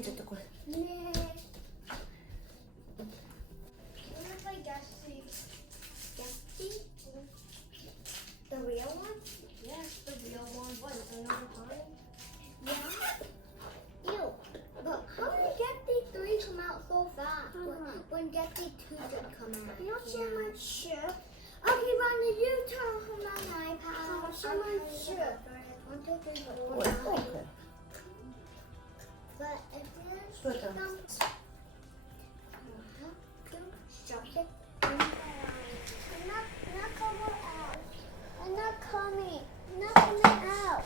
это такое? The real one? Yes, the real one. What, is there another time? Yeah. Ew. But how did Get Thee 3 come out so fast when Get Thee 2 did come out? Not so much sure. Okay, Ronnie, you turn on my iPad. Not so much sure. 1, 2, 3, 4, Ой, 5. плохо. But if there's Что это? I'm not coming. I'm not coming out.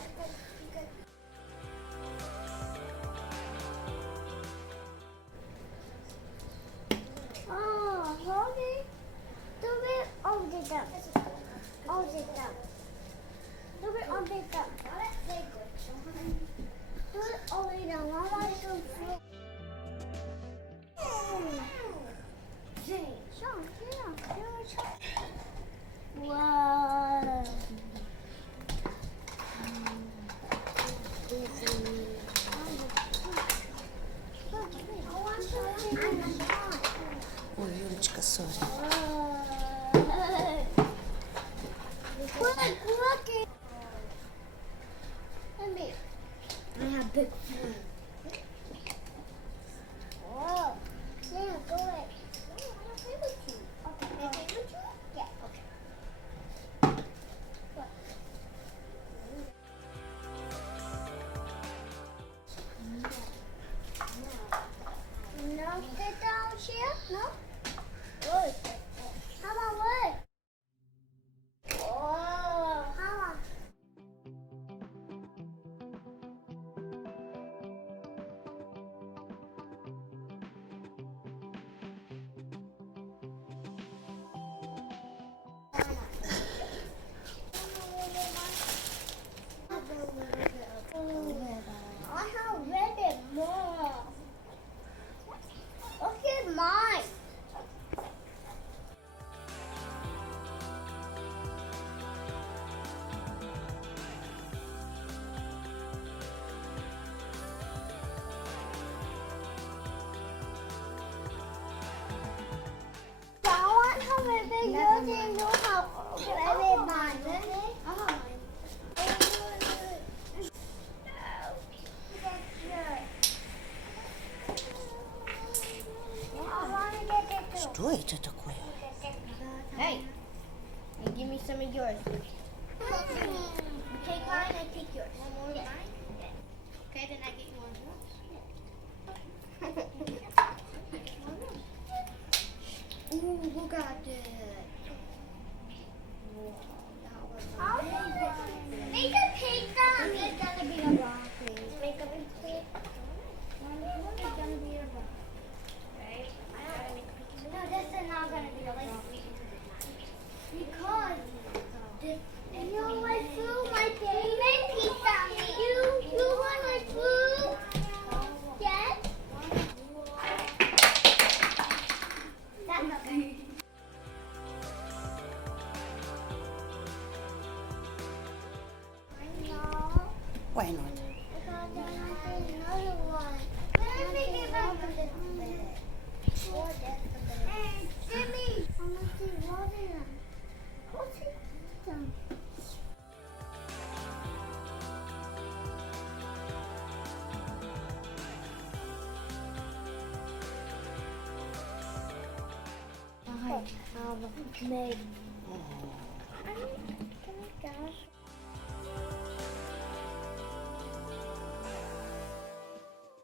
Oh, hold it. Do it on the dump. On the dump. Do it on the dump. Do it on the dump. I want to flip. Wow. Ой, Юлечка, сори. I have big feet. Oh, yeah, go ahead. No, I don't play with you. Okay, can I play with you? Yeah, okay. What? No, sit down here. No. Good. How about what? Oh, how about? I have read it more. Look at mine. I want to read it. You didn't know how to read mine. Что это такое? Hey, you give me some of yours. You take mine, I take yours. Okay, then I get yours. Ooh, look at it. Make a pizza. It's gonna be a rock, please. Make a pizza. It's gonna be a rock. Right? No, this is not gonna be a rock. Because you know my food, my favorite pizza. You want my food? Yes? That's okay. No. Why not? Because then I see another one. Let me get back to this bed. Or this bed. Hey, Jimmy! I'm going to see water them. What's it? Them. I have made. Gosh.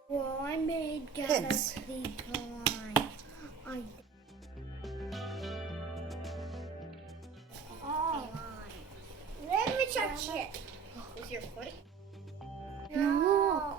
Well, I made Hens. Galaxy Blind. I Oh. Let me touch it. Is your foot? No.